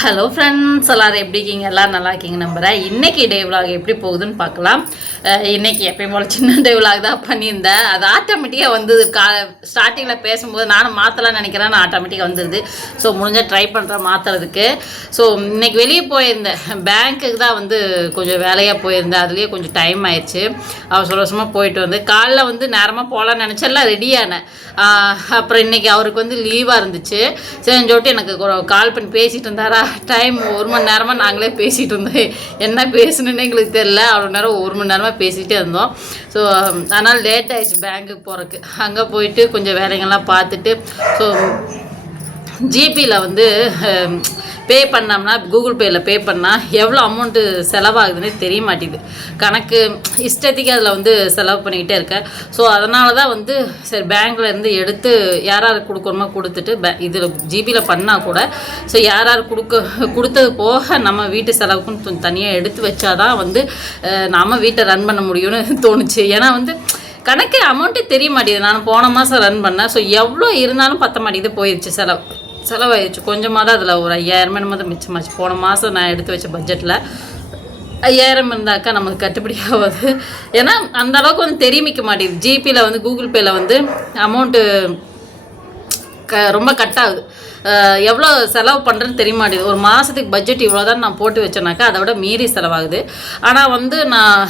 Hello friends எல்லோரும் எப்படி இருக்கீங்க? எல்லோரும் நல்லா இருக்கீங்க நம்புகிறேன் இன்றைக்கி டே vlog எப்படி போகுதுன்னு பார்க்கலாம். இன்றைக்கி எப்பயும் போல சின்ன டே vlog தான் பண்ணியிருந்தேன். அது ஆட்டோமேட்டிக்காக வந்தது. கா ஸ்டார்டிங்கில் பேசும்போது நானும் மாற்றலாம்னு நினைக்கிறேன். நான் ஆட்டோமேட்டிக்காக வந்துடுது ஸோ முடிஞ்சால் ட்ரை பண்ணுறேன் மாற்றுறதுக்கு ஸோ இன்றைக்கி வெளியே போயிருந்தேன். பேங்க்குக்கு தான் வந்து கொஞ்சம் வேலையாக போயிருந்தேன். அதுலேயே கொஞ்சம் டைம் ஆயிடுச்சு. அவசர அவசரமாக போயிட்டு வந்து காலைல வந்து நேரமாக போகலான்னு நினச்செல்லாம் ரெடியானேன் அப்புறம் இன்னைக்கு அவருக்கு வந்து லீவாக இருந்துச்சு. சரின்னு சொல்லிட்டு எனக்கு கால் பண்ணி பேசிகிட்டு இருந்தாரா? டைம் ஒரு மணி நேரமாக நாங்களே பேசிகிட்டு இருந்தோம். என்ன பேசணுன்னு எங்களுக்கு தெரில அவ்வளோ நேரம் ஒரு மணி நேரமாக பேசிகிட்டே இருந்தோம். ஸோ அதனால் லேட் ஆயிடுச்சு பேங்க்குக்கு போகிறக்கு அங்கே போயிட்டு கொஞ்சம் வேலைங்கள்லாம் பார்த்துட்டு ஸோ ஜிபியில் வந்து பே பண்ணோம்னா கூகுள் பேயில் பே பண்ணால் எவ்வளோ அமௌண்ட்டு செலவாகுதுன்னே தெரிய மாட்டேங்குது. கணக்கு இஷ்டத்துக்கு அதில் வந்து செலவு பண்ணிக்கிட்டே இருக்கேன் ஸோ அதனால தான் வந்து சரி பேங்க்லேருந்து எடுத்து யார் யார் கொடுக்கணுமோ கொடுத்துட்டு பே இதில் ஜிபியில் பண்ணால் கூட ஸோ யார் யார் கொடுக்க கொடுத்தது போக நம்ம வீட்டு செலவுக்குன்னு தனியாக எடுத்து வச்சாதான் வந்து நம்ம வீட்டை ரன் பண்ண முடியும்னு தோணுச்சு. ஏன்னா வந்து கணக்கு அமௌண்ட்டே தெரிய மாட்டேங்குது. நான் போன மாதம் ரன் பண்ணேன். ஸோ எவ்வளோ இருந்தாலும் பத்த மாட்டேங்குது போயிடுச்சு செலவு. செலவாயிடுச்சு. கொஞ்சமாக தான் அதில் ஒரு ஐயாயிரம் என்னமோ தான் மிச்சமாச்சு. போன மாதம் நான் எடுத்து வச்ச பட்ஜெட்டில் ஐயாயிரம் இருந்தாக்கா நமக்கு கட்டுப்படி ஆகாது. ஏன்னா அந்த அளவுக்கு வந்து தெரிவிக்க மாட்டேங்குது. ஜிபியில் வந்து கூகுள் பேயில் வந்து அமௌண்ட்டு க ரொம்ப கட் ஆகுது. எவ்வளோ செலவு பண்ணுறேன்னு தெரிய மாட்டேங்குது. ஒரு மாதத்துக்கு பட்ஜெட் இவ்வளோ தான் நான் போட்டு வச்சேனாக்கா அதை விட மீறி செலவாகுது. ஆனால் வந்து நான்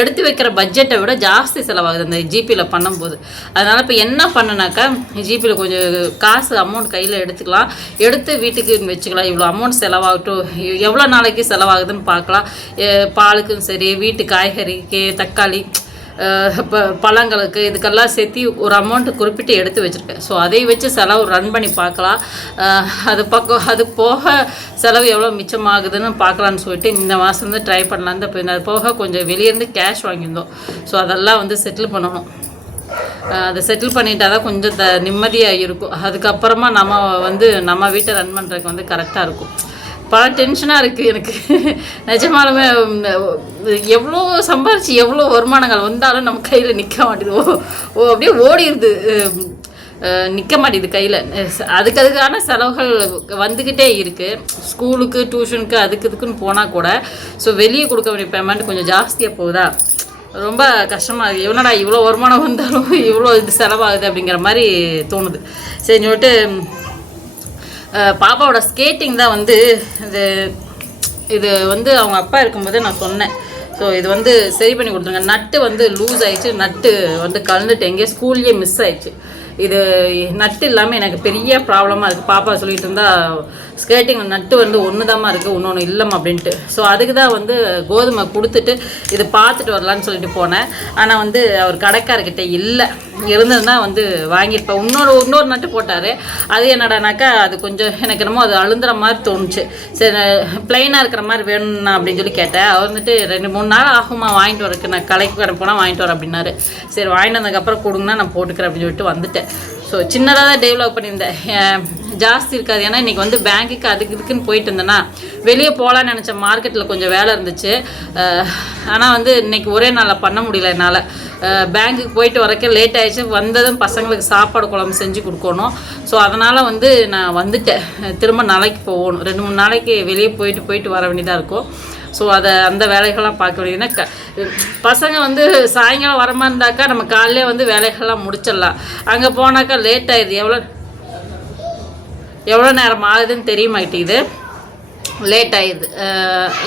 எடுத்து வைக்கிற பட்ஜெட்டை விட ஜாஸ்தி செலவாகுது அந்த ஜிபியில் பண்ணும்போது. அதனால் இப்போ என்ன பண்ணுனாக்கா ஜிபியில் கொஞ்சம் காசு அமௌண்ட் கையில் எடுத்துக்கலாம். எடுத்து வீட்டுக்கு வச்சுக்கலாம். இவ்வளோ அமௌண்ட் செலவாகட்டும். எவ்வளோ நாளைக்கு செலவாகுதுன்னு பார்க்கலாம். பாலுக்கும் சரி வீட்டு காய்கறிக்கு தக்காளி இப்போ பழங்களுக்கு இதுக்கெல்லாம் சேர்த்து ஒரு அமௌண்ட்டு குறிப்பிட்டு எடுத்து வச்சுருக்கேன். ஸோ அதை வச்சு செலவு ரன் பண்ணி பார்க்கலாம். அது பக்கம் அது போக செலவு எவ்வளோ மிச்சமாகுதுன்னு பார்க்கலான்னு சொல்லிட்டு இந்த மாதம் வந்து ட்ரை பண்ணலான்னு இப்போ அது போக கொஞ்சம் வெளியேருந்து கேஷ் வாங்கியிருந்தோம். ஸோ அதெல்லாம் வந்து செட்டில் பண்ணணும். அதை செட்டில் பண்ணிட்டா தான் கொஞ்சம் த நிம்மதியாக இருக்கும். அதுக்கப்புறமா நம்ம வந்து நம்ம வீட்டை ரன் பண்ணுறதுக்கு வந்து கரெக்டாக இருக்கும். பல டென்ஷனாக இருக்குது எனக்கு. நிஜமாலுமே எவ்வளோ சம்பாரிச்சு எவ்வளோ வருமானங்கள் வந்தாலும் நம்ம கையில் நிற்க மாட்டேது. ஓ ஓ அப்படியே ஓடிடுது நிற்க மாட்டேது கையில். அதுக்கு அதுக்கான செலவுகள் வந்துக்கிட்டே இருக்குது ஸ்கூலுக்கு டியூஷனுக்கு அதுக்கு இதுக்குன்னு போனால் கூட ஸோ வெளியே கொடுக்க வேண்டிய பேமெண்ட் கொஞ்சம் ஜாஸ்தியாக போகுதா? ரொம்ப கஷ்டமாக இருக்குது இவனடா இவ்வளோ வருமானம் வந்தாலும் இவ்வளோ இது செலவாகுது அப்படிங்கிற மாதிரி தோணுது. சரி சொல்லிட்டு பாப்பாவோட ஸ்கேட்டிங் தான் வந்து இது இது வந்து அவங்க அப்பா இருக்கும்போது நான் சொன்னேன். ஸோ இது வந்து சரி பண்ணி கொடுத்துருங்க. நட்டு வந்து லூஸ் ஆயிடுச்சு. நட்டு வந்து கலந்துட்டு எங்கேயோ ஸ்கூல்லேயே மிஸ் ஆயிடுச்சு. இது நட்டு இல்லாமல் எனக்கு பெரிய ப்ராப்ளமாக இருக்குது பாப்பா சொல்லிட்டு இருந்தா ஸ்கேட்டிங் நட்டு வந்து ஒன்று தாம்மா இருக்குது இன்னொன்று இல்லைம்மா அப்படின்ட்டு. ஸோ அதுக்கு தான் வந்து கோதுமை கொடுத்துட்டு இது பார்த்துட்டு வரலான்னு சொல்லிட்டு போனேன். ஆனால் வந்து அவர் கடைக்காரர்கிட்ட இல்லை. இருந்ததுன்னா வந்து வாங்கியிருப்பேன். இன்னொரு இன்னொரு நட்டு போட்டார். அது என்னடானாக்கா அது கொஞ்சம் எனக்கு என்னமோ அது அழுந்துற மாதிரி தோணுச்சு. சரி பிளைனாக இருக்கிற மாதிரி வேணும்னா அப்படின்னு சொல்லி கேட்டேன். அவர் வந்துட்டு ரெண்டு மூணு நாள் ஆகுமா வாங்கிட்டு வரக்கு. நான் கலைக்கு கடை போனால் வாங்கிட்டு வரேன் அப்படின்னாரு. சரி வாங்கிட்டு வந்ததுக்கப்புறம் கொடுங்கன்னா நான் போட்டுக்கிறேன் அப்படின்னு சொல்லிட்டு வந்துட்டேன். ஸோ சின்னதாக தான் டெவலப் பண்ணியிருந்தேன். ஜாஸ்தி இருக்காது. ஏன்னா இன்றைக்கி வந்து பேங்க்குக்கு அதுக்கு இதுக்குன்னு போயிட்டு இருந்தேன்னா வெளியே போகலான்னு நினச்ச மார்க்கெட்டில் கொஞ்சம் வேலை இருந்துச்சு. ஆனால் வந்து இன்னைக்கு ஒரே நாளில் பண்ண முடியல என்னால். பேங்க்குக்கு போயிட்டு வரக்க லேட் ஆகிடுச்சு வந்ததும் பசங்களுக்கு சாப்பாடு குழம்பு செஞ்சு கொடுக்கணும். ஸோ அதனால் வந்து நான் வந்துட்டேன். திரும்ப நாளைக்கு போகணும். ரெண்டு மூணு நாளைக்கு வெளியே போயிட்டு போயிட்டு வர வேண்டியதாக இருக்கும். ஸோ அதை அந்த வேலைகள்லாம் பார்க்க வேண்டியதுன்னா க பசங்க வந்து சாயங்காலம் வர மாதிரி இருந்தாக்கா நம்ம காலையிலே வந்து வேலைகள்லாம் முடிச்சிடலாம். அங்கே போனாக்கா லேட் ஆயிடுது. எவ்வளோ எவ்வளோ நேரம் ஆகுதுன்னு தெரிய மாட்டேங்குது. லேட் ஆயிடுது.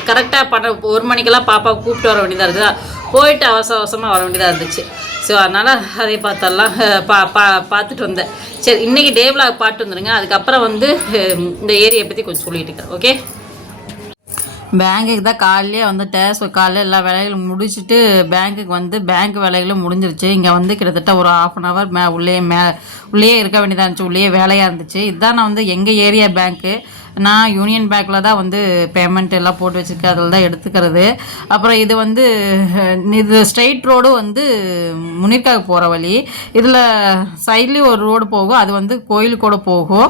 கரெக்டாக பண்ண ஒரு மணிக்கெல்லாம் பாப்பாவை கூப்பிட்டு வர வேண்டியதாக இருக்குதா. போயிட்டு அவசர அவசரமாக வர வேண்டியதாக இருந்துச்சு. ஸோ அதனால் அதை பார்த்தெல்லாம் பா பா பார்த்துட்டு வந்தேன். சரி இன்றைக்கி டேபிளாக பாட்டு வந்துடுங்க அதுக்கப்புறம் வந்து இந்த ஏரியை பற்றி கொஞ்சம் சொல்லிட்டு இருக்கேன். ஓகே பேங்க்குக்கு தான் காலையிலே வந்துட்டேன் ஸோ காலையில் எல்லா வேலைகளும் முடிச்சுட்டு பேங்குக்கு வந்து பேங்க் வேலைகளும் முடிஞ்சிருச்சு. இங்கே வந்து கிட்டத்தட்ட ஒரு ஆஃப் அன் ஹவர் மே உள்ளே மே உள்ளேயே இருக்க வேண்டியதாக இருந்துச்சு. உள்ளேயே வேலையாக இருந்துச்சு. இதுதான் நான் வந்து எங்கள் ஏரியா பேங்க்கு நான் யூனியன் பேங்க்கில் தான் வந்து பேமெண்ட் எல்லாம் போட்டு வச்சுருக்கேன். அதில் தான் எடுத்துக்கிறது. அப்புறம் இது வந்து இது ஸ்ட்ரைட் ரோடு வந்து முனிர்காக போகிற வழி. இதில் சைட்லேயும் ஒரு ரோடு போகும். அது வந்து கோயிலுக்கூட போகும்.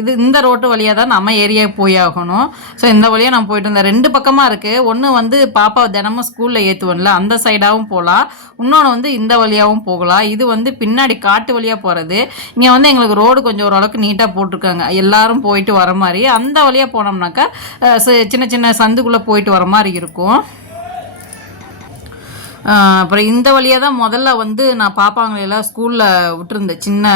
இது இந்த ரோட்டு வழியாக தான் நம்ம ஏரியாவுக்கு போய் ஆகணும். ஸோ இந்த வழியாக நான் போயிட்டு இருந்தேன் ரெண்டு பக்கமாக இருக்குது ஒன்று வந்து பாப்பா தினமும் ஸ்கூலில் ஏற்றுவோம்ல அந்த சைடாகவும் போகலாம் இன்னொன்று வந்து இந்த வழியாகவும் போகலாம். இது வந்து பின்னாடி காட்டு வழியாக போகிறது இங்கே வந்து எங்களுக்கு ரோடு கொஞ்சம் ஓரளவுக்கு நீட்டாக போட்டிருக்காங்க. எல்லாரும் போயிட்டு வர மாதிரி அந்த வழியாக போனோம்னாக்கா சின்ன சின்ன சந்துக்குள்ளே போயிட்டு வர மாதிரி இருக்கும். அப்புறம் இந்த வழியாக தான் முதல்ல வந்து நான் பாப்பாங்களெல்லாம் ஸ்கூலில் விட்டுருந்தேன். சின்ன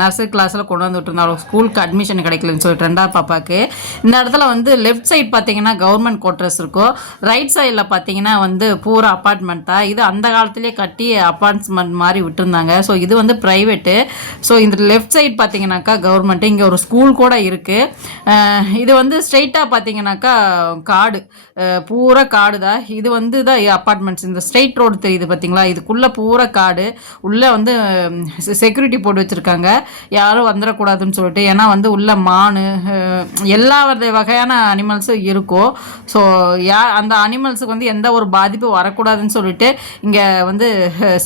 நர்சரி கிளாஸில் கொண்டு வந்து விட்டுருந்தேன். ஸ்கூலுக்கு அட்மிஷன் கிடைக்கலன்னு சொல்லிட்டு ரெண்டாவது பாப்பாவுக்கு. இந்த இடத்துல வந்து லெஃப்ட் சைட் பார்த்தீங்கன்னா கவர்மெண்ட் குவார்ட்டர்ஸ் இருக்கும். ரைட் சைடில் பார்த்தீங்கன்னா வந்து பூரா அப்பார்ட்மெண்ட் தான். இது அந்த காலத்திலே கட்டி அப்பார்ட்மெண்ட் மாதிரி விட்டுருந்தாங்க. ஸோ இது வந்து ப்ரைவேட்டு ஸோ இந்த லெஃப்ட் சைட் பார்த்தீங்கன்னாக்கா கவர்மெண்ட்டு இங்கே ஒரு ஸ்கூல் கூட இருக்குது இது வந்து ஸ்ட்ரெயிட்டாக பார்த்தீங்கன்னாக்கா காடு. பூரா காடு தான் இது வந்து தான் அப்பார்ட்மெண்ட்ஸ் இந்த ஸ்ட்ரெயிட் ரோடு தெரியுது பார்த்தீங்களா இதுக்குள்ளே பூரா காடு உள்ளே வந்து செக்யூரிட்டி போட்டு வச்சுருக்காங்க. யாரும் வந்துடக்கூடாதுன்னு சொல்லிட்டு ஏன்னா வந்து உள்ள மானு எல்லா வகையான அனிமல்ஸும் இருக்கும். ஸோ யா அந்த அனிமல்ஸுக்கு வந்து எந்த ஒரு பாதிப்பும் வரக்கூடாதுன்னு சொல்லிட்டு இங்கே வந்து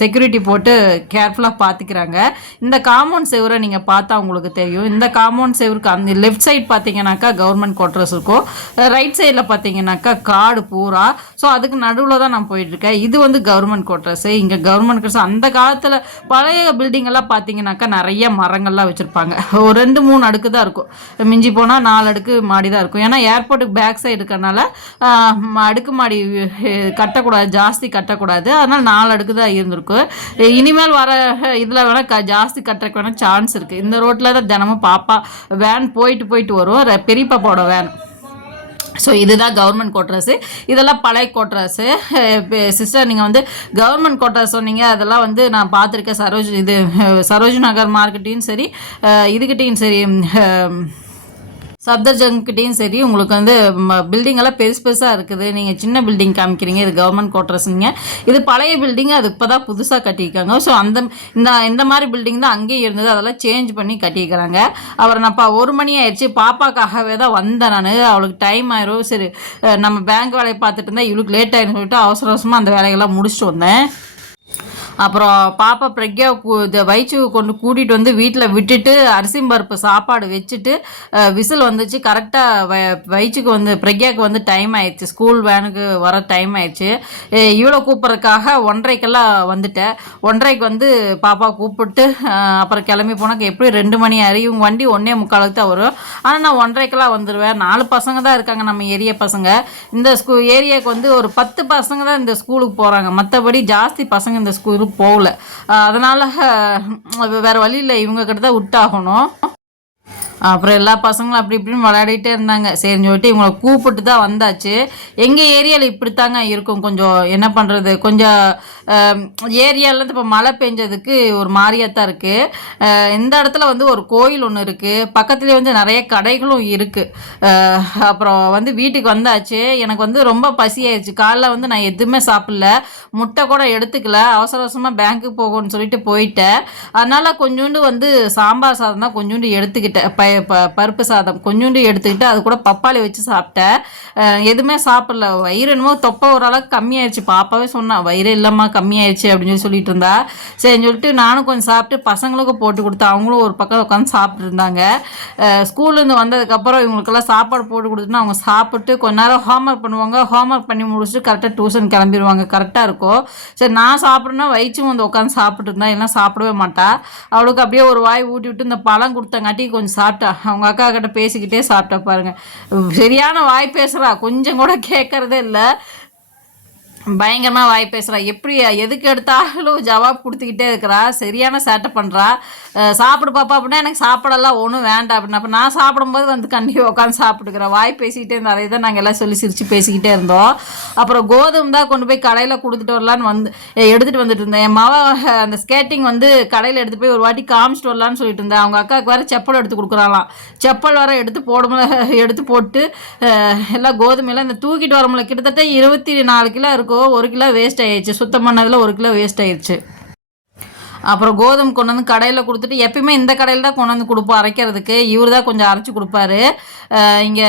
செக்யூரிட்டி போட்டு கேர்ஃபுல்லாக பார்த்துக்கிறாங்க இந்த காம்பவுண்ட் செவரை நீங்கள் பார்த்தா உங்களுக்கு தெரியும். இந்த காம்பவுண்ட் செவருக்கு அந்த லெஃப்ட் சைடு பார்த்தீங்கன்னாக்கா கவர்மெண்ட் குவார்டர்ஸ் இருக்கும். ரைட் சைடில் பார்த்தீங்கன்னாக்கா காடு பூரா. ஸோ அதுக்கு நடுவில் தான் நான் போயிட்டுருக்கேன் இது வந்து கவர்மெண்ட் குவார்ட்டர்ஸ் இங்கே கவர்மெண்ட் குவார்ட்டர்ஸ் அந்த காலத்தில் பழைய பில்டிங்கெல்லாம் பார்த்தீங்கன்னாக்கா நிறைய மரங்கள்லாம் வச்சுருப்பாங்க. ஒரு ரெண்டு மூணு அடுக்கு தான் இருக்கும். மிஞ்சி போனால் நாலு அடுக்கு மாடி தான் இருக்கும். ஏன்னா ஏர்போர்ட்டுக்கு பேக் சைடு இருக்கறனால ம- அடுக்கு மாடி கட்டக்கூடாது ஜாஸ்தி கட்டக்கூடாது. அதனால் நாலு அடுக்கு தான் இருந்திருக்கும். இனிமேல் வர இதில் வேணால் க ஜாஸ்தி கட்டுறக்கு வேணால் சான்ஸ் இருக்குது இந்த ரோட்டில் தான் தினமும் பாப்பா வேன் போயிட்டு போயிட்டு வரும் ர- பெரிய பாப்பாவோட வேன் ஸோ இதுதான் கவர்மெண்ட் குவார்ட்டர்ஸு இதெல்லாம் பழைய குவார்ட்டர்ஸு சிஸ்டர் நீங்கள் வந்து கவர்மெண்ட் கோட்ரஸ் சொன்னீங்க. அதெல்லாம் வந்து நான் பார்த்துருக்கேன். சரோஜ் இது சரோஜ் நகர் மார்க்கெட்டையும் சரி இதுக்கிட்டையும் சரி சப்தர்ஜங்கிட்டையும் சரி உங்களுக்கு வந்து பில்டிங் எல்லாம் பெருசு பெருசாக இருக்குது. நீங்கள் சின்ன பில்டிங் காமிக்கிறீங்க இது கவர்மெண்ட் குவார்டர்ஸ்ங்க இது பழைய பில்டிங் அது இப்போ தான் புதுசாக கட்டியிருக்காங்க. ஸோ அந்த இந்த இந்த மாதிரி பில்டிங் தான் அங்கேயும் இருந்தது. அதெல்லாம் சேஞ்ச் பண்ணி கட்டியிருக்கிறாங்க. அப்புறம் நான் பா ஒரு மணி ஆயிடுச்சு. பாப்பாக்காகவே தான் வந்தேன் நான். அவளுக்கு டைம் ஆயிரும். சரி நம்ம பேங்க் வேலையை பார்த்துட்டு இருந்தால் இவளுக்கு லேட் ஆயிரும் சொல்லிட்டு அவசர அவசரமாக அந்த வேலையெல்லாம் முடிச்சுட்டு வந்தேன். அப்புறம் பாப்பா பிரக்யா வயிற்று கொண்டு கூட்டிகிட்டு வந்து வீட்டில் விட்டுட்டு அரிசி பருப்பு சாப்பாடு வச்சுட்டு விசில் வந்துச்சு. கரெக்டாக வ வயிற்றுக்கு வந்து பிரக்யாவுக்கு வந்து டைம் ஆயிடுச்சு. ஸ்கூல் வேனுக்கு வர டைம் ஆயிடுச்சு. இவ்வளோ கூப்பிட்றதுக்காக ஒன்றரைக்கெல்லாம் வந்துட்டேன் ஒன்றரைக்கு வந்து பாப்பா கூப்பிட்டு அப்புறம் கிளம்பி போனாக்க எப்படி ரெண்டு மணி ஆறு இவங்க வண்டி ஒன்றே முக்காலுக்கு தான் வரும். ஆனால் நான் ஒன்றரைக்கெல்லாம் வந்துடுவேன் நாலு பசங்க தான் இருக்காங்க நம்ம ஏரியா பசங்க. இந்த ஸ்கூ ஏரியாவுக்கு வந்து ஒரு பத்து பசங்க தான் இந்த ஸ்கூலுக்கு போகிறாங்க மற்றபடி ஜாஸ்தி பசங்க இந்த ஸ்கூலுக்கு போகல. அதனால் அதனால அஹ், வேற வழி இல்லை இவங்க கிட்ட தான் விட்டாகணும். அப்புறம் எல்லா பசங்களும் அப்படி இப்படின்னு விளையாடிட்டே இருந்தாங்க. சரின்னு சொல்லிட்டு இவங்களை கூப்பிட்டு தான் வந்தாச்சு. எங்கள் ஏரியாவில் இப்படித்தாங்க இருக்கும். கொஞ்சம் என்ன பண்ணுறது கொஞ்சம் ஏரியாவிலேருந்து இப்போ மழை பெஞ்சதுக்கு ஒரு மாதிரியாக தான் இருக்குது இந்த இடத்துல வந்து ஒரு கோயில் ஒன்று இருக்குது பக்கத்துலேயே வந்து நிறைய கடைகளும் இருக்குது அப்புறம் வந்து வீட்டுக்கு வந்தாச்சு. எனக்கு வந்து ரொம்ப பசி ஆயிடுச்சு காலைல வந்து நான் எதுவுமே சாப்பிடல. முட்டை கூட எடுத்துக்கல. அவசர அவசரமாக பேங்க்குக்கு போகணும்னு சொல்லிட்டு போயிட்டேன். அதனால் கொஞ்சோண்டு வந்து சாம்பார் சாதம் தான் கொஞ்சோண்டு எடுத்துக்கிட்டேன். பய ப- பருப்பு சாதம் கொஞ்சோண்டு எடுத்துக்கிட்டு அது கூட பப்பாளி வச்சு சாப்பிட்டேன் எதுவுமே சாப்பிடல. வயிறு என்னமோ தொப்பை ஓரளவுக்கு கம்மியாயிடுச்சு பாப்பாவே சொன்னா வயிறு இல்லைம்மா கம்மியாயிடுச்சு அப்படின்னு சொல்லி சொல்லிட்டு இருந்தா. சரின்னு சொல்லிட்டு நானும் கொஞ்சம் சாப்பிட்டு பசங்களுக்கும் போட்டு கொடுத்தேன் அவங்களும் ஒரு பக்கம் உட்காந்து சாப்பிட்டு இருந்தாங்க. ஸ்கூல்லேருந்து வந்ததுக்கப்புறம் இவங்களுக்கெல்லாம் சாப்பாடு போட்டு கொடுத்துனா அவங்க சாப்பிட்டு கொஞ்ச நேரம் ஹோம்ஒர்க் பண்ணுவாங்க. ஹோம்ஒர்க் பண்ணி முடிச்சுட்டு கரெக்டாக டியூஷன் கிளம்பிடுவாங்க கரெக்டாக இருக்கும். சரி நான் சாப்பிட்றேன்னா வயிற்றும் வந்து உட்காந்து சாப்பிட்டு இருந்தா எல்லாம் சாப்பிடவே மாட்டா. அவளுக்கு அப்படியே ஒரு வாய் ஊட்டி விட்டு இந்த பழம் கொடுத்தங்காட்டி கொஞ்சம் சாப்பிட்டு அவங்க அக்கா கிட்ட பேசிக்கிட்டே சாப்பிட்டா பாருங்க. சரியான வாய் பேசுறா. கொஞ்சம் கூட கேட்கறதே இல்லை. பயங்கரமாக வாய் பேசுகிறா எப்படி எதுக்கு எடுத்தாலும் ஜவாப் கொடுத்துக்கிட்டே இருக்கிறா. சரியான சேட்டை பண்ணுறா சாப்பிடு பாப்பா அப்படின்னா எனக்கு சாப்பாடெல்லாம் ஒன்றும் வேண்டாம் அப்படின்னு. அப்போ நான் சாப்பிடும்போது வந்து கண்டிப்பாக உட்காந்து சாப்பிட்டுக்கிறேன் வாய் பேசிக்கிட்டே இருந்தோம் அதை தான் நாங்கள் எல்லாம் சொல்லி சிரித்து பேசிக்கிட்டே இருந்தோம். அப்புறம் கோதுமை தான் கொண்டு போய் கடையில் கொடுத்துட்டு வரலான்னு வந்து எடுத்துகிட்டு வந்துட்டு இருந்தேன். என் மாவ அந்த ஸ்கேட்டிங் வந்து கடையில் எடுத்து போய் ஒரு வாட்டி காமிச்சிட்டு வரலான்னு சொல்லிட்டு இருந்தேன். அவங்க அக்காவுக்கு வேறு செப்பல் எடுத்து கொடுக்குறாங்களாம். செப்பல் வர எடுத்து போடும்போது எடுத்து போட்டு எல்லாம் கோதுமையெல்லாம் இந்த தூக்கிட்டு வர முடியல கிட்டத்தட்ட இருபத்தி நாலு கிலோ இருக்கும். ஒரு கிலோ வேஸ்ட் ஆயிடுச்சு. சுத்தம் பண்ணதில் ஒரு கிலோ வேஸ்ட் ஆயிடுச்சு. அப்புறம் கோதுமை கொண்டு வந்து கடையில் கொடுத்துட்டு எப்பயுமே இந்த கடையில் தான் கொண்டு வந்து கொடுப்போம் அரைக்கிறதுக்கு. இவர் தான் கொஞ்சம் அரைச்சி கொடுப்பாரு. இங்கே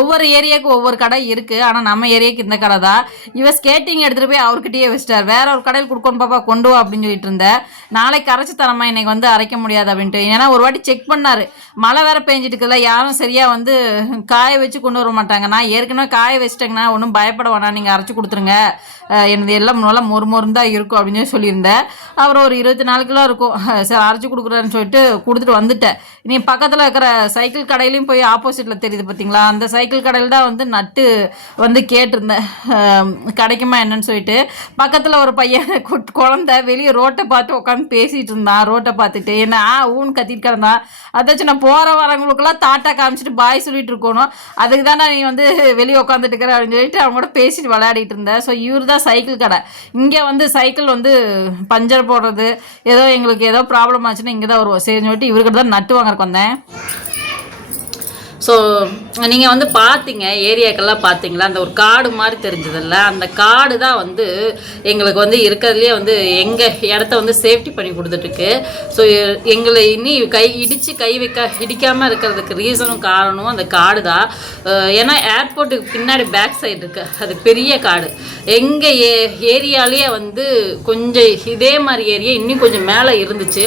ஒவ்வொரு ஏரியாவுக்கு ஒவ்வொரு கடை இருக்குது ஆனால் நம்ம ஏரியாவுக்கு இந்த கடை தான். இவர் ஸ்கேட்டிங் எடுத்துகிட்டு போய் அவர்கிட்டயே வச்சிட்டார். வேற ஒரு கடையில் கொடுக்கணும் பாப்பா கொண்டு வா அப்படின்னு சொல்லிட்டு இருந்தேன் நாளைக்கு அரைச்சி தரமா இன்னைக்கு வந்து அரைக்க முடியாது அப்படின்ட்டு. ஏன்னா ஒரு வாட்டி செக் பண்ணார். மழை வேற பெஞ்சிட்டு இருக்குல்ல யாரும் சரியாக வந்து காய வச்சு கொண்டு வர மாட்டாங்க. நான் ஏற்கனவே காய வச்சிட்டேங்கன்னா ஒன்றும் பயப்பட வேணாம். நீங்கள் அரைச்சி கொடுத்துருங்க. எனது எல்லாம் நல்லா மொறு மொறுன்னு இருக்கும் அப்படின்னு சொல்லி சொல்லியிருந்தேன் சொல்லியிருந்தேன் அப்புறம் ஒரு இருபத்தி நாலு கிலோ இருக்கும். சரி அரைச்சி கொடுக்குறேன்னு சொல்லிட்டு கொடுத்துட்டு வந்துட்டேன். நீ பக்கத்தில் இருக்கிற சைக்கிள் கடையிலையும் போய் ஆப்போசிட்டில் தெரியுது பார்த்தீங்களா அந்த சைக்கிள் கடையில் தான் வந்து நட்டு வந்து கேட்டிருந்தேன். கிடைக்குமா என்னன்னு சொல்லிட்டு. பக்கத்தில் ஒரு பையன் குட்- வெளியே ரோட்டை பார்த்து உட்காந்து பேசிகிட்டு இருந்தான். ரோட்டை பார்த்துட்டு என்ன ஆ ஊன்னு கத்திட்டு கிடந்தான். அதாச்சும் நான் போகிற வரவங்களுக்கெல்லாம் தாட்டாக காமிச்சிட்டு பாய் சொல்லிட்டு இருக்கணும். அதுக்கு தானே நீ வந்து வெளியே உட்காந்துட்டு இருக்கிற அப்படின்னு சொல்லிட்டு அவங்க கூட பேசிட்டு விளையாடிட்டு இருந்தேன். ஸோ இவர் தான் சைக்கிள் கடை. இங்கே வந்து சைக்கிள் வந்து பஞ்சர் போடுறது ஏதோ எங்களுக்கு ஏதோ ப்ராப்ளம் ஆச்சுன்னா இங்கே தான் வருவோம். சரின்னு சொல்லிட்டு இவர்கிட்ட தான் நட்டு வாங்கறக்கு வந்தேன். ஸோ நீங்கள் வந்து பார்த்தீங்க ஏரியாக்கெல்லாம் பார்த்தீங்களா அந்த ஒரு காடு மாதிரி தெரிஞ்சதில்ல. அந்த காடு தான் வந்து எங்களுக்கு வந்து இருக்கிறதுலே வந்து எங்கள் இடத்த வந்து சேஃப்டி பண்ணி கொடுத்துட்ருக்கு ஸோ எங்களை இனி கை இடித்து கை வைக்க இடிக்காமல் இருக்கிறதுக்கு ரீசனும் காரணமும் அந்த காடு தான். ஏன்னா ஏர்போர்ட்டுக்கு பின்னாடி பேக் சைடு இருக்குது அது பெரிய காடு. எங்கள் ஏ ஏரியாலேயே வந்து கொஞ்சம் இதே மாதிரி ஏரியா இன்னும் கொஞ்சம் மேலே இருந்துச்சு.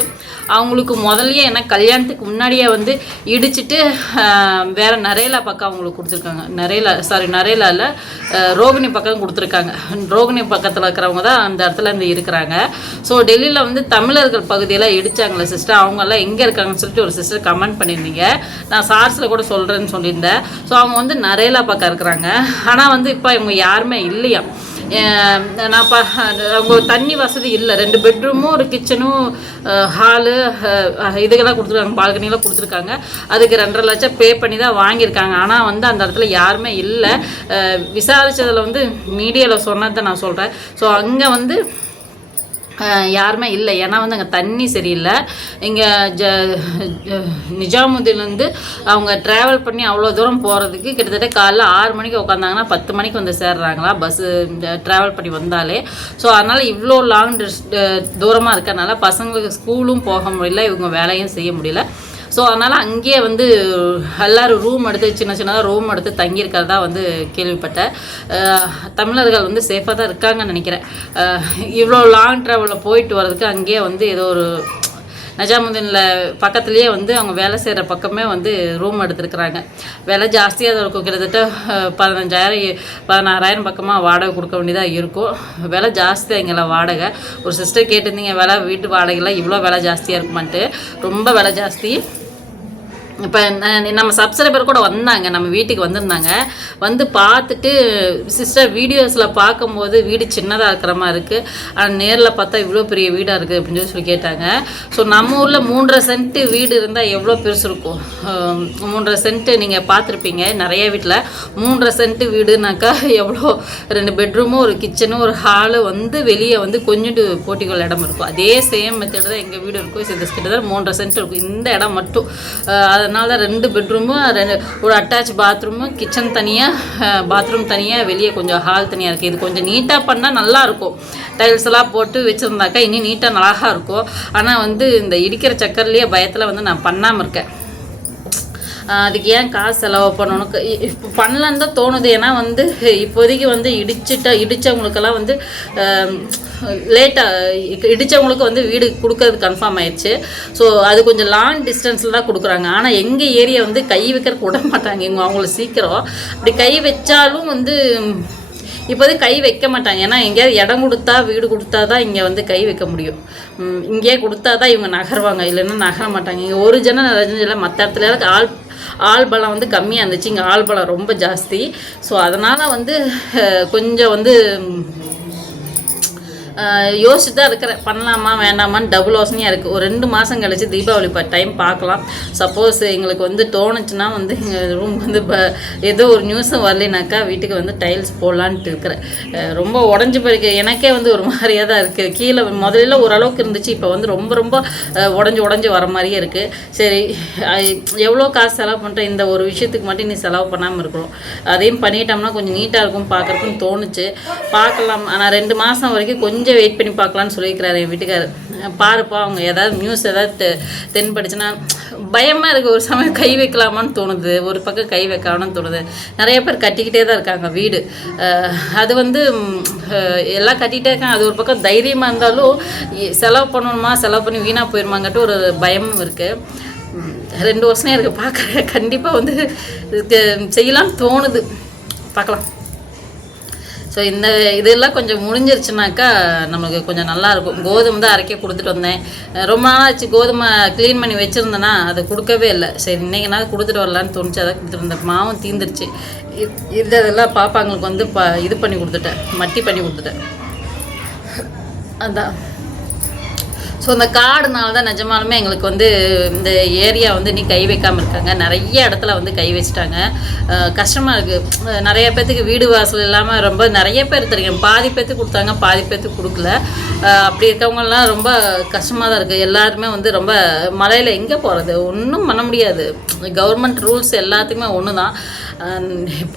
அவங்களுக்கு முதல்லையே என்ன கல்யாணத்துக்கு முன்னாடியே வந்து இடிச்சிட்டு வேற நரேலா பக்கம் அவங்களுக்கு கொடுத்துருக்காங்க. நரேலா சாரி நரேலாவில் இல்லை ரோகிணி பக்கம் கொடுத்துருக்காங்க. ரோகிணி பக்கத்தில் இருக்கிறவங்க தான் அந்த இடத்துல இருந்து இருக்கிறாங்க. ஸோ டெல்லியில் வந்து தமிழர்கள் பகுதியெல்லாம் இடித்தாங்களே சிஸ்டர் அவங்கெல்லாம் எங்கே இருக்காங்கன்னு சொல்லிட்டு ஒரு சிஸ்டர் கமெண்ட் பண்ணியிருந்தீங்க. நான் சார்ஸில் கூட சொல்கிறேன்னு சொல்லியிருந்தேன். ஸோ அவங்க வந்து நரேலா பக்கம் இருக்கிறாங்க. ஆனால் வந்து இப்போ இவங்க யாருமே இல்லையா? நான் பா அவங்க தண்ணி வசதி இல்லை. ரெண்டு பெட்ரூமும் ஒரு கிச்சனும் ஹாலு இதுக்கெல்லாம் கொடுத்துருக்காங்க பால்கனிலாம் கொடுத்துருக்காங்க. அதுக்கு ரெண்டரை லட்சம் பே பண்ணி தான் வாங்கியிருக்காங்க. ஆனால் வந்து அந்த இடத்துல யாருமே இல்லை. விசாரித்ததில் வந்து மீடியாவில் சொன்னதை நான் சொல்கிறேன் ஸோ அங்கே வந்து யாருமே இல்லை. ஏன்னா வந்து அங்கே தண்ணி சரியில்லை. இங்கே ஜ நிஜாமுதீன்லேருந்து அவங்க ட்ராவல் பண்ணி அவ்வளோ தூரம் போகிறதுக்கு கிட்டத்தட்ட காலைல ஆறு மணிக்கு உட்காந்தாங்கன்னா பத்து மணிக்கு வந்து சேர்றாங்களா. பஸ்ஸு ட்ராவல் பண்ணி வந்தாலே. ஸோ அதனால் இவ்வளோ லாங் தூரமாக இருக்கிறதுனால பசங்களுக்கு ஸ்கூலும் போக முடியல. இவங்க வேலையும் செய்ய முடியல. ஸோ அதனால் அங்கேயே வந்து எல்லாரும் ரூம் எடுத்து சின்ன சின்னதாக ரூம் எடுத்து தங்கியிருக்கிறதா வந்து கேள்விப்பட்டேன். தமிழர்கள் வந்து சேஃபாக தான் இருக்காங்கன்னு நினைக்கிறேன். இவ்வளோ லாங் ட்ராவலில் போயிட்டு வர்றதுக்கு அங்கேயே வந்து ஏதோ ஒரு நஜாமுதீனில் பக்கத்துலேயே வந்து அவங்க வேலை செய்கிற பக்கமே வந்து ரூம் எடுத்துருக்குறாங்க. விலை ஜாஸ்தியாக இருக்கும். கிட்டத்தட்ட பதினஞ்சாயிரம் பதினாறாயிரம் பக்கமாக வாடகை கொடுக்க வேண்டியதாக இருக்கும். விலை ஜாஸ்தி எங்களை வாடகை. ஒரு சிஸ்டர் கேட்டிருந்தீங்க விலை வீட்டு வாடகைலாம் இவ்வளோ விலை ஜாஸ்தியாக இருக்குமான்ட்டு. ரொம்ப விலை ஜாஸ்தி. இப்போ நம்ம சப்ஸ்கிரைபர் கூட வந்தாங்க நம்ம வீட்டுக்கு வந்திருந்தாங்க. வந்து பார்த்துட்டு சிஸ்டர் வீடியோஸில் பார்க்கும்போது வீடு சின்னதாக இருக்கிற மாதிரி இருக்குது ஆனால் நேரில் பார்த்தா இவ்வளோ பெரிய வீடாக இருக்குது அப்படின்னு சொல்லி சொல்லி கேட்டாங்க. ஸோ நம்ம ஊரில் மூன்றரை சென்ட்டு வீடு இருந்தால் எவ்வளோ பெருசு இருக்கும்? மூன்றரை சென்ட்டு நீங்கள் பார்த்துருப்பீங்க நிறைய வீட்டில். மூன்றரை சென்ட்டு வீடுனாக்கா எவ்வளோ ரெண்டு பெட்ரூமும் ஒரு கிச்சனும் ஒரு ஹாலு வந்து வெளியே வந்து கொஞ்சோண்டு போட்டிகள் இடம் இருக்கும். அதே சேம் மெத்தட் தான் எங்கள் வீடு இருக்கும். இது கிட்டத்தட்ட மூன்றரை சென்ட் இருக்கும். இந்த இடம் மட்டும். அதனால தான் ரெண்டு பெட்ரூமும் ரெண்டு ஒரு அட்டாச் பாத்ரூமு கிச்சன் தனியாக பாத்ரூம் தனியாக வெளியே கொஞ்சம் ஹால் தனியாக இருக்குது இது கொஞ்சம் நீட்டாக பண்ணால் நல்லாயிருக்கும் டைல்ஸ் எல்லாம் போட்டு வச்சுருந்தாக்கா இன்னும் நீட்டாக அழகாக இருக்கும். ஆனால் வந்து இந்த இடிக்கிற சக்கர்லேயே பயத்தில் வந்து நான் பண்ணாமல் இருக்கேன். அதுக்கு ஏன் காசு செலவு பண்ணணும்? இப்போ பண்ணலான்னு தான் தோணுது. ஏன்னா வந்து இப்போதைக்கு வந்து இடிச்சிட்டா இடித்தவங்களுக்கெல்லாம் வந்து லேட்டாக இடித்தவங்களுக்கு வந்து வீடு கொடுக்கறது கன்ஃபார்ம் ஆயிடுச்சு. ஸோ அது கொஞ்சம் லாங் டிஸ்டன்ஸில் தான் கொடுக்குறாங்க. ஆனால் எங்கள் ஏரியா வந்து கை வைக்கிறதுக்கு விட மாட்டாங்க. இவங்க அவங்கள சீக்கிரம். அப்படி கை வச்சாலும் வந்து இப்போதைக்கு கை வைக்க மாட்டாங்க. ஏன்னா எங்கேயாவது இடம் கொடுத்தா வீடு கொடுத்தா தான் இங்கே வந்து கை வைக்க முடியும். இங்கேயே கொடுத்தா தான் இவங்க நகருவாங்க. இல்லைன்னா நகர மாட்டாங்க. இங்கே ஒரு ஜன ரஜினியில் மற்ற இடத்துல ஆள் ஆள் பலம் வந்து கம்மியாக இருந்துச்சு. இங்கே ஆள் பலம் ரொம்ப ஜாஸ்தி. ஸோ அதனால் வந்து கொஞ்சம் வந்து யோசிச்சு தான் இருக்கிறேன். பண்ணலாமா வேண்டாமான்னு டபுள் யோசனையாக இருக்குது ஒரு ரெண்டு மாதம் கழிச்சு தீபாவளி ப டைம் பார்க்கலாம். சப்போஸ் எங்களுக்கு வந்து தோணுச்சுன்னா வந்து எங்கள் ரூம் வந்து இப்போ ஏதோ ஒரு நியூஸும் வரலைனாக்கா வீட்டுக்கு வந்து டைல்ஸ் போடலான்ட்டு இருக்கிறேன். ரொம்ப உடஞ்சி போயிருக்கு. எனக்கே வந்து ஒரு மாதிரியாக தான் இருக்குது கீழே முதல்ல ஓரளவுக்கு இருந்துச்சு. இப்போ வந்து ரொம்ப ரொம்ப உடஞ்சி உடஞ்சி வர மாதிரியே இருக்குது சரி எவ்வளோ காசு செலவு பண்ணுறேன் இந்த ஒரு விஷயத்துக்கு மட்டும் நீ செலவு பண்ணாமல் இருக்கிறோம் அதையும் பண்ணிட்டோம்னா கொஞ்சம் நீட்டாக இருக்கும் பார்க்குறதுக்குன்னு தோணுச்சு. பார்க்கலாம். ஆனால் ரெண்டு மாதம் வரைக்கும் கொஞ்சம் கொஞ்சம் வெயிட் பண்ணி பார்க்கலான்னு சொல்லியிருக்கிறாரு என் வீட்டுக்காரர். பாருப்பா அவங்க ஏதாவது நியூஸ் ஏதாவது தெ- தென்பட்டுச்சுன்னா பயமாக இருக்குது ஒரு சமயம் கை வைக்கலாமான்னு தோணுது. ஒரு பக்கம் கை வைக்கலாம்னு தோணுது. நிறைய பேர் கட்டிக்கிட்டே தான் இருக்காங்க வீடு. அது வந்து எல்லாம் கட்டிகிட்டே இருக்காங்க. அது ஒரு பக்கம் தைரியமாக இருந்தாலும் செலவு பண்ணணுமா செலவு பண்ணி வீணாக போயிருமாங்கட்டு ஒரு பயமும் இருக்குது ரெண்டு வருஷம் எனக்கு பார்க்குறேன் கண்டிப்பாக வந்து செய்யலாம்னு தோணுது. பார்க்கலாம். ஸோ இந்த இதெல்லாம் கொஞ்சம் முடிஞ்சிருச்சுனாக்கா நமக்கு கொஞ்சம் நல்லா இருக்கும் கோதுமை தான் அரைக்க கொடுத்துட்டு வந்தேன். ரொம்ப நாளாச்சு கோதுமை க்ளீன் பண்ணி வச்சுருந்தேன்னா அதை கொடுக்கவே இல்லை. சரி இன்றைக்கி நாள் கொடுத்துட்டு வரலான்னு தோணுச்சு. அதை கொடுத்துட்டு வந்தேன். மாவும் தீந்துருச்சு. இது இதெல்லாம் பாப்பாங்களுக்கு வந்து ப இது பண்ணி கொடுத்துட்டேன். மட்டி பண்ணி கொடுத்துட்டேன். அதான். ஸோ அந்த காடுனால தான் நிஜமாலுமே எங்களுக்கு வந்து இந்த ஏரியா வந்து நீ கை வைக்காமல் இருக்காங்க. நிறைய இடத்துல வந்து கை வச்சுட்டாங்க. கஷ்டமாக இருக்குது நிறைய பேர்த்துக்கு வீடு வாசல் இல்லாமல் ரொம்ப நிறைய பேர் தெரியும். பாதி பேர்த்துக்கு கொடுத்தாங்க பாதி பேர்த்துக்கு கொடுக்கல. அப்படி இருக்கவங்கலாம் ரொம்ப கஷ்டமாக தான் இருக்குது எல்லாருமே வந்து ரொம்ப மலையில் எங்கே போகிறது ஒன்றும் பண்ண முடியாது. கவர்மெண்ட் ரூல்ஸ் எல்லாத்துக்குமே ஒன்று தான்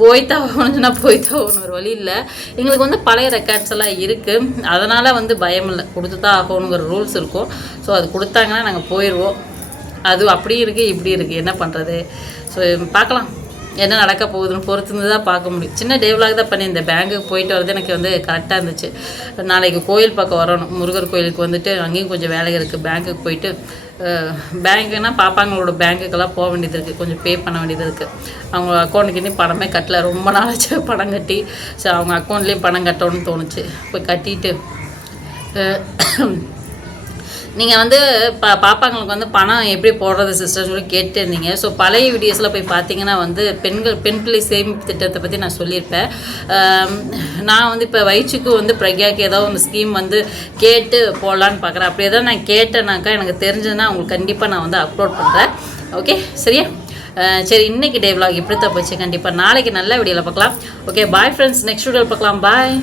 போய்த்தான் ஆகணும்னா போய்த்தான் ஆகணும் ஒரு வழி இல்லை. எங்களுக்கு வந்து பழைய ரெக்கார்ட்ஸ் எல்லாம் இருக்குது அதனால் வந்து பயம் இல்லை. கொடுத்து தான் ஆகணுங்கிற ரூல்ஸ் இருக்கும். ஸோ அது கொடுத்தாங்கன்னா நாங்கள் போயிடுவோம் அது அப்படி இருக்குது இப்படி இருக்குது என்ன பண்ணுறது ஸோ பார்க்கலாம். என்ன நடக்க போகுதுன்னு பொறுத்துருந்து தான் பார்க்க முடியும். சின்ன டேவலாக தான் பண்ணி இந்த பேங்குக்கு போயிட்டு வரது எனக்கு வந்து கரெக்டாக இருந்துச்சு. நாளைக்கு கோயில் பக்கம் வரணும். முருகர் கோயிலுக்கு வந்துட்டு அங்கேயும் கொஞ்சம் வேலை இருக்குது பேங்க்குக்கு போயிட்டு பேங்க்குனா பாப்பாங்களோட பேங்க்குக்கெல்லாம் போக வேண்டியது இருக்குது கொஞ்சம் பே பண்ண வேண்டியது இருக்குது அவங்க அக்கௌண்ட்டுக்கு இன்னும் பணமே கட்டல. ரொம்ப நாளாச்சு பணம் கட்டி. ஸோ அவங்க அக்கௌண்ட்லேயும் பணம் கட்டணும்னு தோணுச்சு. போய் கட்டிட்டு நீங்கள் வந்து பா பாப்பாங்களுக்கு வந்து பணம் எப்படி போடுறது சிஸ்டர்னு சொல்லி கேட்டுருந்தீங்க. ஸோ பழைய வீடியோஸில் போய் பார்த்தீங்கன்னா வந்து பெண்கள் பெண் பிள்ளை சேமிப்பு திட்டத்தை பற்றி நான் சொல்லியிருப்பேன். நான் வந்து இப்போ வயிற்றுக்கு வந்து பிரக்யாக்கு ஏதோ ஒரு ஸ்கீம் வந்து கேட்டு போடலான்னு பார்க்குறேன் அப்படி ஏதாவது நான் கேட்டேனாக்கா எனக்கு தெரிஞ்சதுன்னா உங்களுக்கு கண்டிப்பாக நான் வந்து அப்லோட் பண்ணுறேன் ஓகே சரியா? சரி இன்னைக்கு டே விலாக் இப்படி தான் போச்சு. கண்டிப்பாக நாளைக்கு நல்ல வீடியோவில் பார்க்கலாம் ஓகே பாய் ஃப்ரெண்ட்ஸ் நெக்ஸ்ட் வீடியோவில் பார்க்கலாம் பாய்